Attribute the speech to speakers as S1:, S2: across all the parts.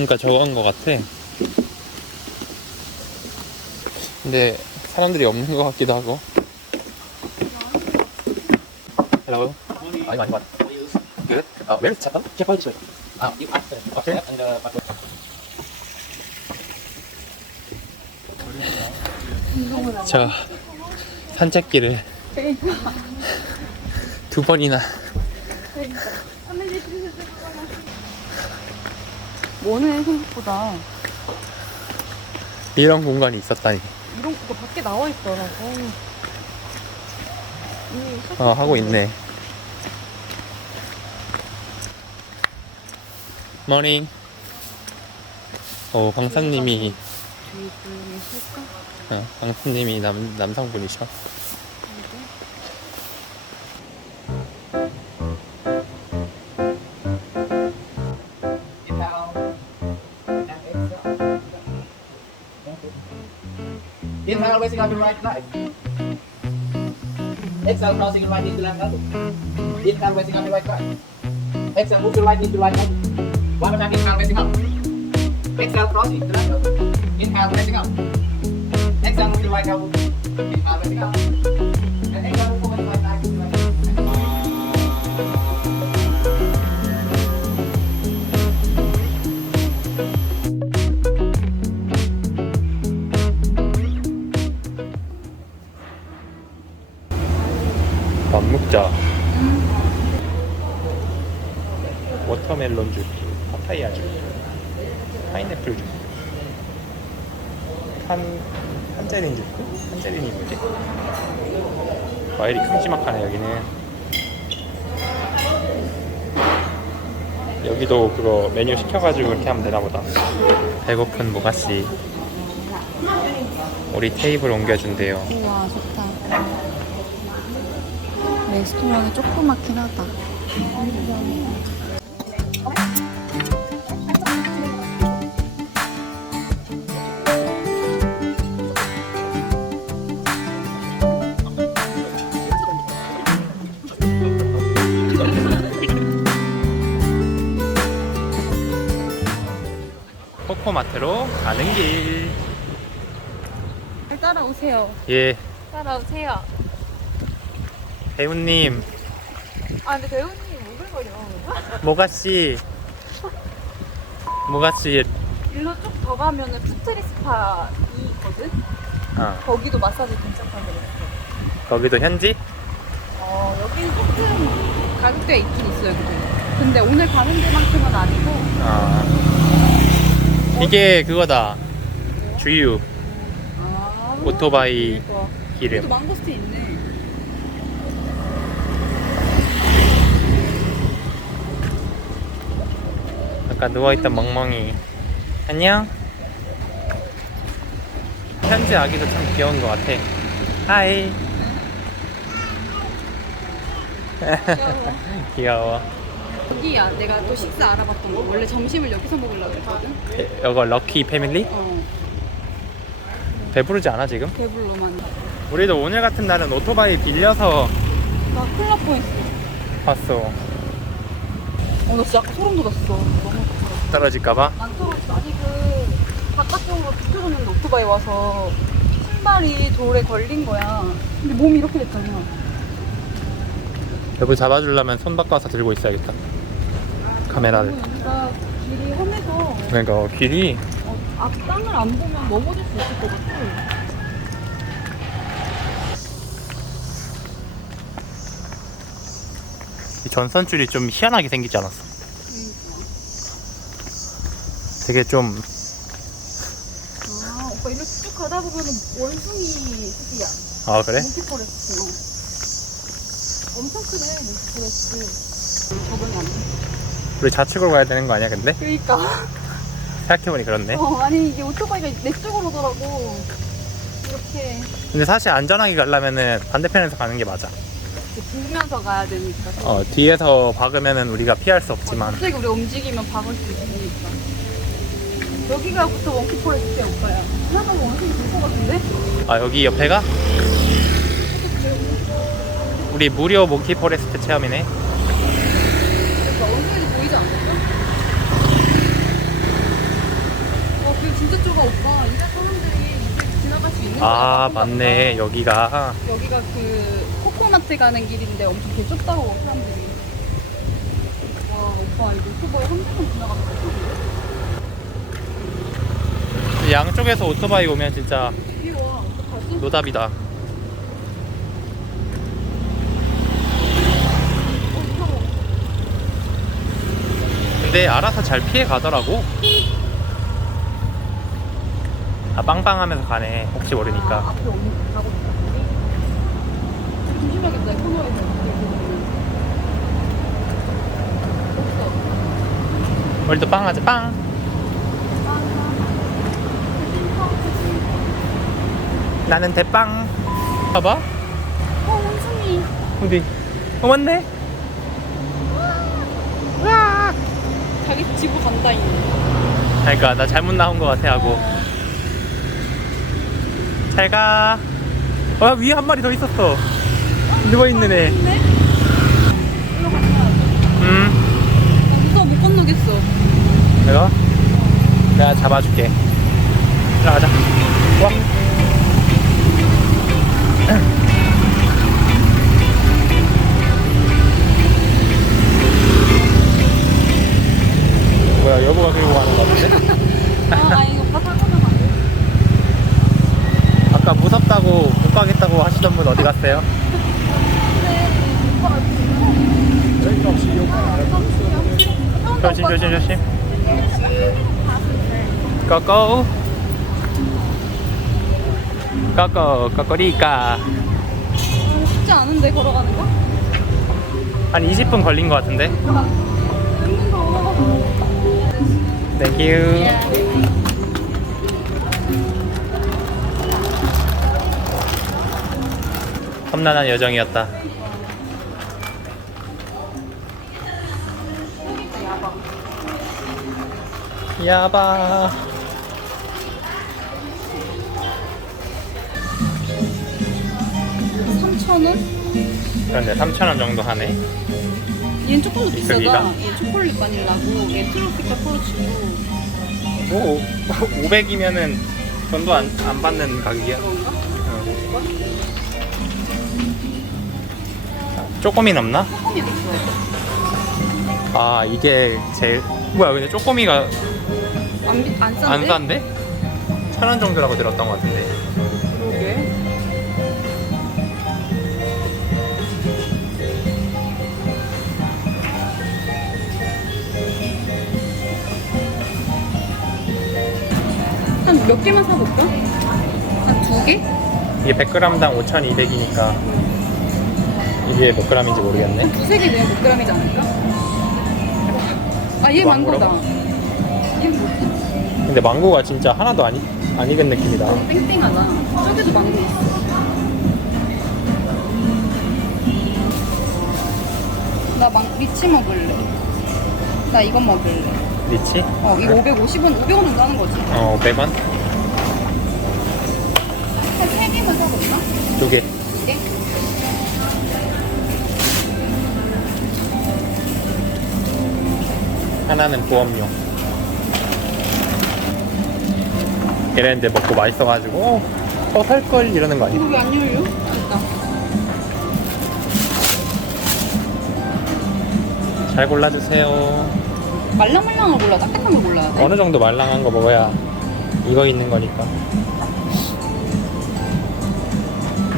S1: 그러니까 저건 것 같아. 근데 사람들이 없는 것 같기도 하고. Hello. 아니 많이 많. Good. Uh, where is Japan? Japan is Ah, you ask them. Okay. And uh, but 저 산책길을 두 번이나
S2: 뭐네 생각보다.
S1: 이런 공간이 있었다니.
S2: 이런 거 밖에 나와 있더라고.
S1: 어. 하고 있네. 모닝. 오 방사님이.
S2: 뒤에 조용히 있을까?
S1: 어, 방사님이 남, 남성분이셔
S3: Inhale, raising up your right leg. Exhale, crossing right into left elbow. Inhale, raising up your right leg. Exhale, move your right into right elbow. One more time, inhale, raising up. Exhale, crossing to left elbow. Inhale, raising up. Exhale, move your right elbow. Inhale, raising up.
S1: 밥 먹자 워터멜론 주스 파파이야 주스 파인애플 주스 탄 탄제린 주스? 탄제린이 뭐지? 과일이 큼지막하네 여기는 여기도 그거 메뉴 시켜가지고 이렇게 하면 되나보다 배고픈 모가씨 우리 테이블 옮겨준대요
S2: 우와 좋다. 레스토랑이 조그맣긴 하다.
S1: 코코마트로 가는 길
S2: 따라오세요.
S1: 예,
S2: 따라오세요.
S1: 배우님,
S2: 아 근데 배우님 오글거려.
S1: 모가씨, 모가씨,
S2: 일로 쭉 더 가면은 푸트리스파 이거든.
S1: 어,
S2: 거기도 마사지 괜찮다고 그랬어.
S1: 거기도 현지?
S2: 어 여기는 조금 가격대가 있긴 있어 여기도. 근데 오늘 가는 데만큼은 아니고.
S1: 어. 이게 그거다. 주유,
S2: 아,
S1: 오토바이. 기름.
S2: 여기도 망고스틴 있네.
S1: 아까 누워있던 멍멍이. 안녕? 현지 아기도 참 귀여운 것 같아. 하이.
S2: 귀여워.
S1: 귀여워.
S2: 여기야 내가 또 식사 알아봤던 거. 원래 점심을 여기서 먹으려고 했거든.
S1: 이거 럭키 패밀리?
S2: 어
S1: 배부르지 않아 지금?
S2: 배불러만.
S1: 우리도 오늘 같은 날은 오토바이 빌려서
S2: 나 큰일 날 뻔했어.
S1: 왔어.
S2: 어, 나 진짜 아까 소름 돋았어. 너무
S1: 떨어질까봐?
S2: 난 떨어졌어. 아니, 그, 바깥쪽으로 비켜줬는데 오토바이 와서 신발이 돌에 걸린 거야. 근데 몸이 이렇게 됐잖아.
S1: 여보 잡아주려면 손 바꿔서 들고 있어야겠다. 카메라를.
S2: 그리고 여기가 길이 험해서
S1: 그러니까 어, 길이
S2: 어, 앞 땅을 안 보면 넘어질 수 있을 것 같아.
S1: 이 전선줄이 좀 희한하게 생기지 않았어? 되게 좀
S2: 아, 오빠 이렇게 쭉 가다 보면 원숭이 숲이야.
S1: 아 그래?
S2: 몽키포레스트. 어. 엄청 크네, 몽키포레스트. 저번에 안 돼.
S1: 우리 좌측으로 가야 되는 거 아니야 근데?
S2: 그러니까.
S1: 생각해보니 그렇네.
S2: 어, 아니 이게 오토바이가 내 쪽으로 오더라고. 이렇게
S1: 근데 사실 안전하게 가려면은 반대편에서 가는 게 맞아.
S2: 이렇게 보면서 가야 되니까.
S1: 어 뒤에서 박으면은 우리가 피할 수 없지만
S2: 갑자기 우리 움직이면 박을 수 있으니까. 여기가 부터 원키포에 진짜 오빠야. 하나가 원키이 될것 같은데?
S1: 아 여기 옆에가? 우리 무료 몽키 포레스트 체험이네 그러니까
S2: 원숭이도 보이지 않을까?
S1: 와그 어, 진짜 좁아 오빠 이제 사람들이 지나갈 수 있는 거아 맞네 여기가
S2: 여기가 그 코코마트 가는 길인데 엄청 되게 좁다고 사람들이. 와 오빠 이거 유튜버에 한 번만 지나가면 어떡해?
S1: 양쪽에서 오토바이 오면 진짜? 노답이다. 근데 알아서 잘 피해 가더라고 아 빵빵 하면서 가네 혹시
S2: 아,
S1: 모르니까.
S2: 조심해야겠다. 코너에서.
S1: 우리도 빵 하자 빵 나는 대빵. 봐봐.
S2: 어, 원숭이.
S1: 어디? 어 맞네.
S2: 자기 집으로 간다, 이제.
S1: 그러니까 나 잘못 나온 것 같아 하고. 잘가. 어 위에 한 마리 더 있었어. 누워있는 애. 음,
S2: 나 무서워, 못 건너겠어.
S1: 이거 내가 잡아줄게. 들어가자. 와 갔어요? 조심 조심 조심 고고 고고 고고리까
S2: 쉽지 않은데, 걸어가는 거?
S1: 한 20분 걸린 것 같은데
S2: 있는 거.
S1: 땡큐 험난한 여정이었다 야바
S2: 3,000원?
S1: 그런데 3,000원 정도 하네
S2: 얘는 조금 더 비싸다.
S1: 비싸기가?
S2: 얘 초콜릿 바닐라고, 얘 트로피 카 포르치고
S1: 오 500이면은 돈도 안, 안 받는 가격이야
S2: 그런가?
S1: 어. 쪼꼬미 넘나?
S2: 조금이 됐어.
S1: 아 이게 제일 뭐야 근데 쪼꼬미가
S2: 안, 비- 안 싼데?
S1: 안 싼데? 천 원 정도라고 들었던 것 같은데
S2: 그러게. 한 몇 개만 사볼까? 한 두 개?
S1: 이게 100g당 5,200이니까 이게 몇 g인지 모르겠네
S2: 한 두세 개 내면 몇 g이지 않을까? 아, 얘
S1: 망고라고?
S2: 망고다. 얘 뭐지?
S1: 근데 망고가 진짜 하나도 아니, 안 익은 느낌이다
S2: 땡땡하다. 저기도 망고 있어. 나 망, 리치 먹을래. 나 이거 먹을래.
S1: 리치?
S2: 어, 이거 550원, 500원 정도 하는 거지.
S1: 어 100원?
S2: 한 3개만 사볼까?
S1: 두 개 하나는 보험용 이랬는데 먹고 맛있어가지고 더 살걸 이러는 거 아니야?
S2: 왜안 열려? 됐다.
S1: 잘 골라주세요
S2: 말랑말랑한 걸 몰라, 딱딱한 걸 몰라야 돼.
S1: 어느 정도 말랑한 거 먹어야 이거 있는 거니까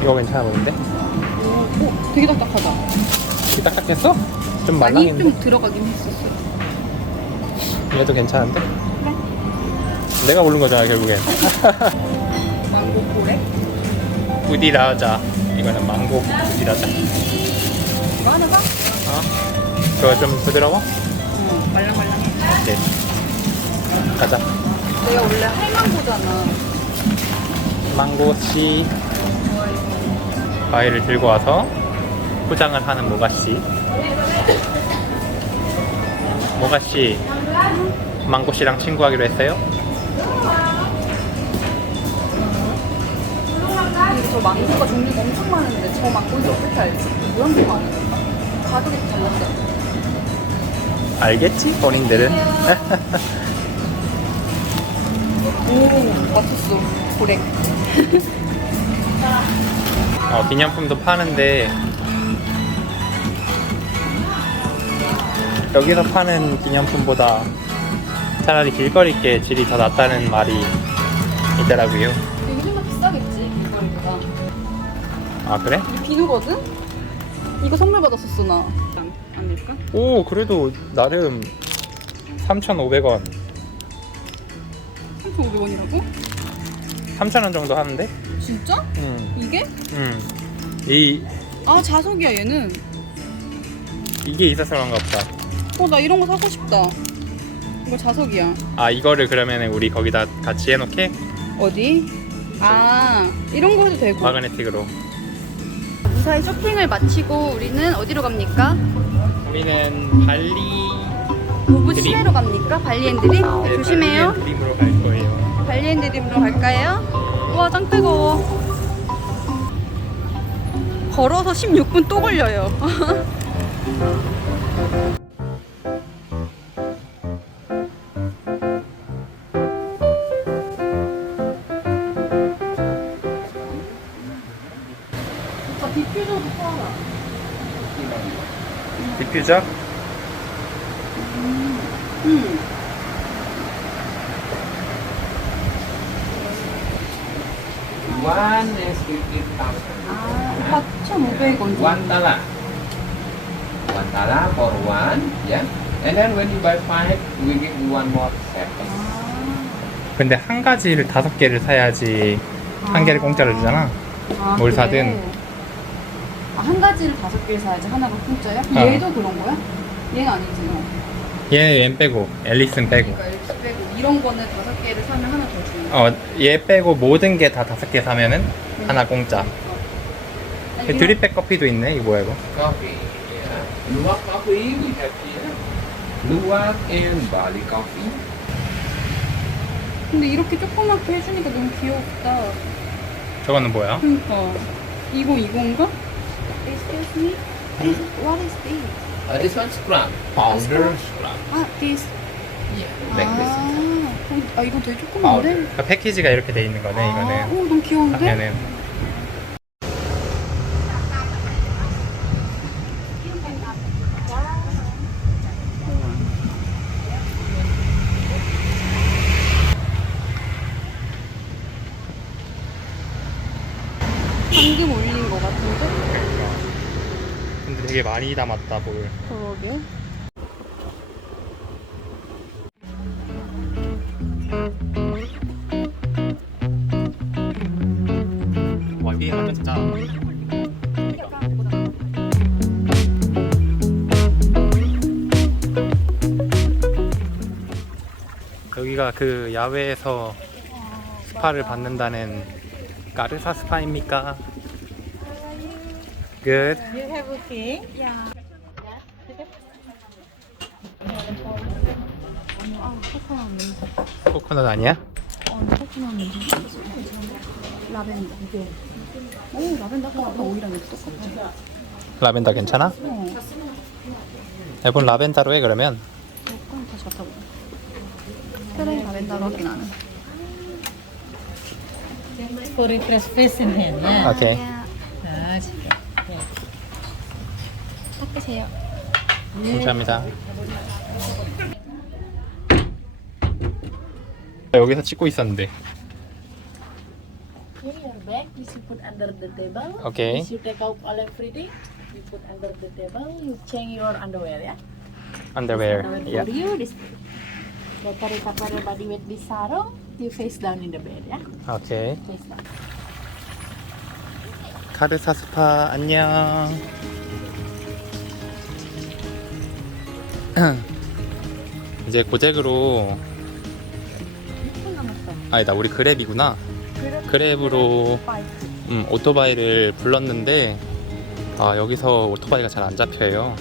S1: 이거 괜찮아 보이는데?
S2: 오, 오, 되게 딱딱하다.
S1: 이게 딱딱했어? 좀 말랑했는데?
S2: 좀 들어가긴 했었어.
S1: 얘도 괜찮은데? 내가 고른 거잖아 결국엔
S2: 망고 고래?
S1: 부디라자 이거는 망고 부디라자
S2: 이거 하나 사?
S1: 어? 그거 좀 부드러워?
S2: 어, 말랑말랑해.
S1: 네 가자
S2: 내가 원래 할망고잖아.
S1: 망고씨 과일을 들고 와서 포장을 하는 모가씨 모가씨 망고씨랑 친구하기로 했어요?
S2: 저 망고가 종류가 엄청 많은데 저 망고인지 어떻게 알지? 이런 게 많은데 가격이 달랐어.
S1: 알겠지? 본인들은
S2: 오, 맞췄어. 고래.
S1: 어, 기념품도 파는데 여기서 파는 기념품보다 차라리 길거리 게 질이 더 낫다는 말이 있더라고요.
S2: 이게 좀더 비싸겠지 길거리보다.
S1: 아 그래?
S2: 이게 비누거든? 이거 선물 받았었어 나. 안, 안 될까?
S1: 오 그래도 나름 3,500원,
S2: 3,500원이라고?
S1: 3,000원 정도 하는데?
S2: 진짜?
S1: 음,
S2: 이게?
S1: 음. 이
S2: 아 자석이야 얘는.
S1: 이게 있어서 그런가 보다.
S2: 어 나 이런 거 사고 싶다. 이거 자석이야.
S1: 아 이거를 그러면 우리 거기다 같이 해놓게
S2: 어디? 아 이런 거 해도 되고.
S1: 마그네틱으로.
S2: 무사히 쇼핑을 마치고 우리는 어디로 갑니까?
S1: 우리는 발리 드림.
S2: 시내로 갑니까? 발리앤드림?
S1: 네,
S2: 조심해요.
S1: 드림으로 갈 거예요.
S2: 발리앤드림으로 갈까요? 우와 짱 뜨거워. 걸어서 16분 또 걸려요. 디퓨저? 응.
S3: One is 15,000.
S2: 아, 오빠 1,500원.
S3: One dollar. One dollar for one, yeah. And then when you buy five, we give you one more set.
S1: 근데 한 가지를 다섯 개를 사야지 한 개를 공짜로 주잖아.
S2: 아,
S1: 뭘
S2: 그래?
S1: 사든.
S2: 아, 한 가지를 다섯 개를 사야지 하나가 공짜야?
S1: 어.
S2: 얘도 그런 거야? 얘는 아니지 뭐.
S1: 얘, 얘 빼고 앨리슨 빼고.
S2: 그러니까 이렇게 빼고 이런 거는 다섯 개를 사면 하나 더 주는 거야.
S1: 어, 얘 빼고 모든 게 다 다섯 개 사면은 하나 공짜.
S2: 아니,
S1: 그
S2: 이런-
S1: 드립백 커피도 있네. 이거 뭐야 이거?
S3: Coffee, yeah. Luwak coffee we have here. Luwak and Bali coffee.
S2: 근데 이렇게 조그맣게 해주니까 너무 귀엽다.
S1: 저거는 뭐야?
S2: 그러니까 이거 이건가? Excuse me. This, what is this?
S3: Uh, this one scrub. Powder scrub.
S2: 아, this.
S3: Yeah, like this.
S2: 아, 어, 아 이거 되게 조그만데?
S1: 그러니까 패키지가 이렇게 돼 있는 거네.
S2: 아,
S1: 이거는.
S2: 오, 너무 귀여운데?
S1: 얘는
S2: 방금 올린 거 같은데?
S1: 그러니까. 근데 되게 많이 담았다 볼.
S2: 그러게.
S1: 와 이게 완전 진짜. 여기가 그 야외에서 스파를 받는다는 까르사 스파입니까? Good.
S4: You have a cake?
S2: 야. 아, 코코넛 냄새.
S1: 코코넛 아니야?
S2: 어, 코코넛 냄새. 라벤더. 오, 라벤더 아까 아까 오이랑 냄새 똑같아.
S1: 라벤더 괜찮아?
S2: 어.
S1: 이번 라벤더로 해 그러면.
S2: 그럼 다시 맡아보자. 그래, 라벤더로 할게 나는.
S4: For refresh face in hand, ya.
S1: 오케이.
S4: Nah, siap.
S2: 닦으세요.
S1: 감사합니다. 여기서 찍고 있었는데.
S4: Here your bag, this you put under the table.
S1: Okay.
S4: This you take out all everything. You put under the table. You change your underwear, ya.
S1: Underwear.
S4: Underwear
S1: Yeah.
S4: for you. This. Better you cover your body with this sarong. You face down in the bed, ya.
S1: 오케이.
S4: Face down.
S1: 카르사 스파 안녕. 이제 고잭으로 아니다 우리 그랩이구나. 그랩으로 음, 오토바이를 불렀는데 아, 여기서 오토바이가 잘 안 잡혀요.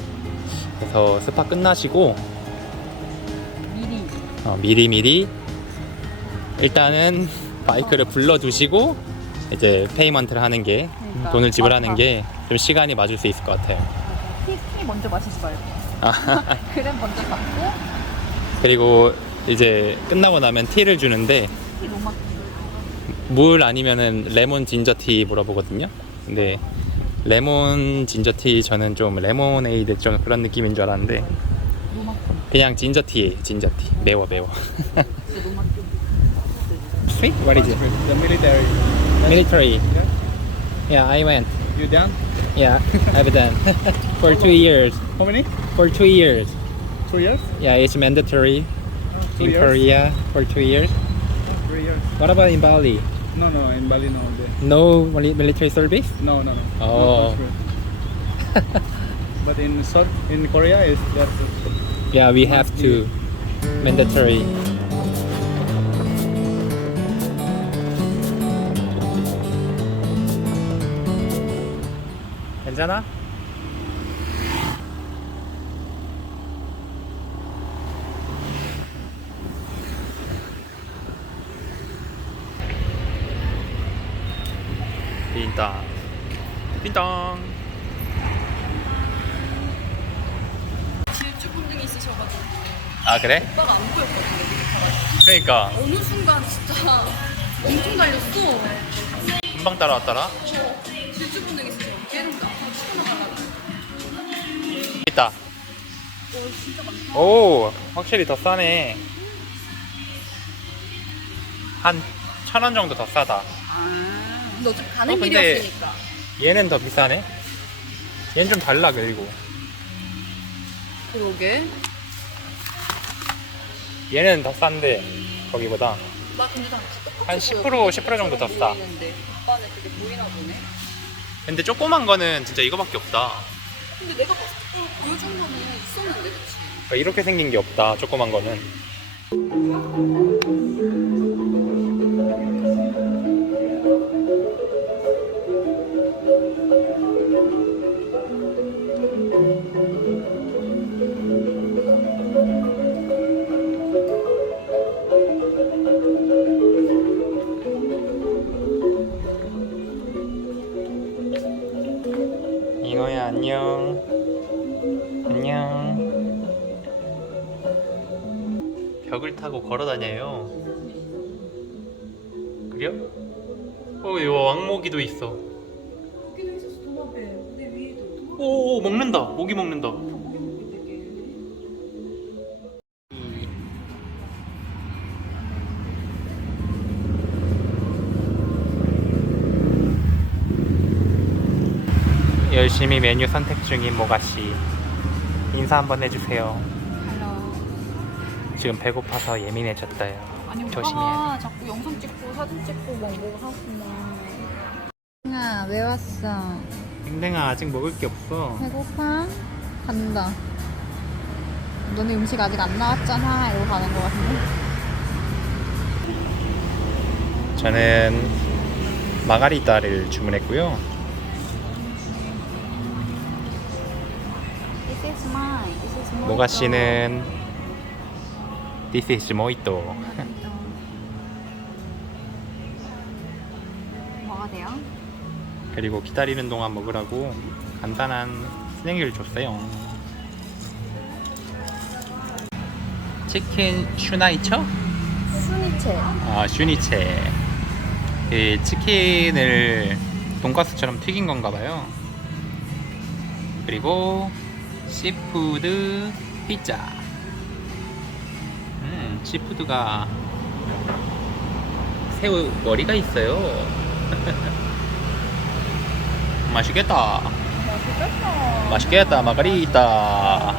S1: 그래서 스파 끝나시고
S4: Gini.
S1: 어, 미리미리 일단은 바이크를 불러두시고 이제 페이먼트를 하는 게
S2: 그러니까.
S1: 돈을 지불하는
S2: 맞다.
S1: 게 좀 시간이 맞을 수 있을 것 같아요.
S2: 티, 티 먼저 마시지 말고.
S1: 아,
S2: 그램 먼저 받고,
S1: 그리고 이제 끝나고 나면 티를 주는데 티물 아니면은 레몬 진저티 물어보거든요. 근데 레몬 진저티 저는 좀 레모네이드 좀 그런 느낌인 줄 알았는데 그냥 진저티에 진저티 매워 매워. Sweet? What is it?
S3: The military.
S1: Military. Yeah, I went.
S3: You done?
S1: Yeah, I've done for two years.
S3: How many?
S1: For two years.
S3: Two years?
S1: Yeah, it's mandatory
S3: Two
S1: in
S3: years?
S1: Korea for two years.
S3: Three years.
S1: What about in Bali?
S3: No, no, in Bali no. They,
S1: No mili- military service?
S3: no, no, no.
S1: Oh.
S3: Sure. but in South, in Korea, is there's
S1: Yeah, we have to mandatory. 괜찮아? 빈땅 빈땅
S2: 질주분등이 있으셔가지고
S1: 아 그래?
S2: 오빠가 안 보였거든요. 가가지고.
S1: 그러니까
S2: 어느 순간 진짜 엄청 달렸어.
S1: 금방 따라왔더라
S2: 질
S1: 오 확실히 더 싸네 한 천 원 정도 더 싸다
S2: 아. 근데 어차피 가는
S1: 어, 근데-
S2: 길이었으니까.
S1: 얘는 더 비싸네 얘는 좀 달라 그리고
S2: 그러게.
S1: 얘는 더 싼데 거기보다
S2: 나 근데
S1: 다한10% 10% 정도 더 싸.
S2: 보이는데 오빠는 그게 보이나 보네.
S1: 근데 조그만 거는 진짜 이거밖에 없다
S2: 근데 내가 봤을 때 보여준 거는 있었는데 그치?
S1: 그러니까 이렇게 생긴 게 없다 조그만 거는 오, 먹는다 모기 먹는다. 열심히 메뉴 선택 중인 모가씨 인사 한번 해주세요
S2: 달라.
S1: 지금 배고파서 예민해졌어요
S2: 아니
S1: 조심해야
S2: 오빠가 자꾸 영상 찍고 사진 찍고 막 뭐가 하구나. 아, 왜 왔어?
S1: 땡땡아 아직 먹을 게 없어
S2: 배고파? 간다. 너네 음식 아직 안 나왔잖아. 이러고 가는 거 같은데.
S1: 저는 마가리타를 주문했고요
S2: This is mine. This is.
S1: 모가 씨는 This is mojito
S2: 뭐가 돼요?
S1: 그리고 기다리는 동안 먹으라고 간단한 스낵을 줬어요. 치킨 슈나이처?
S2: 수니체.
S1: 아 슈니체 이 치킨을 돈가스처럼 튀긴 건가 봐요. 그리고 시푸드 피자. 음 시푸드가 새우 머리가 있어요 맛있겠다
S2: 맛있겠다.
S1: 맛있겠다 마가리타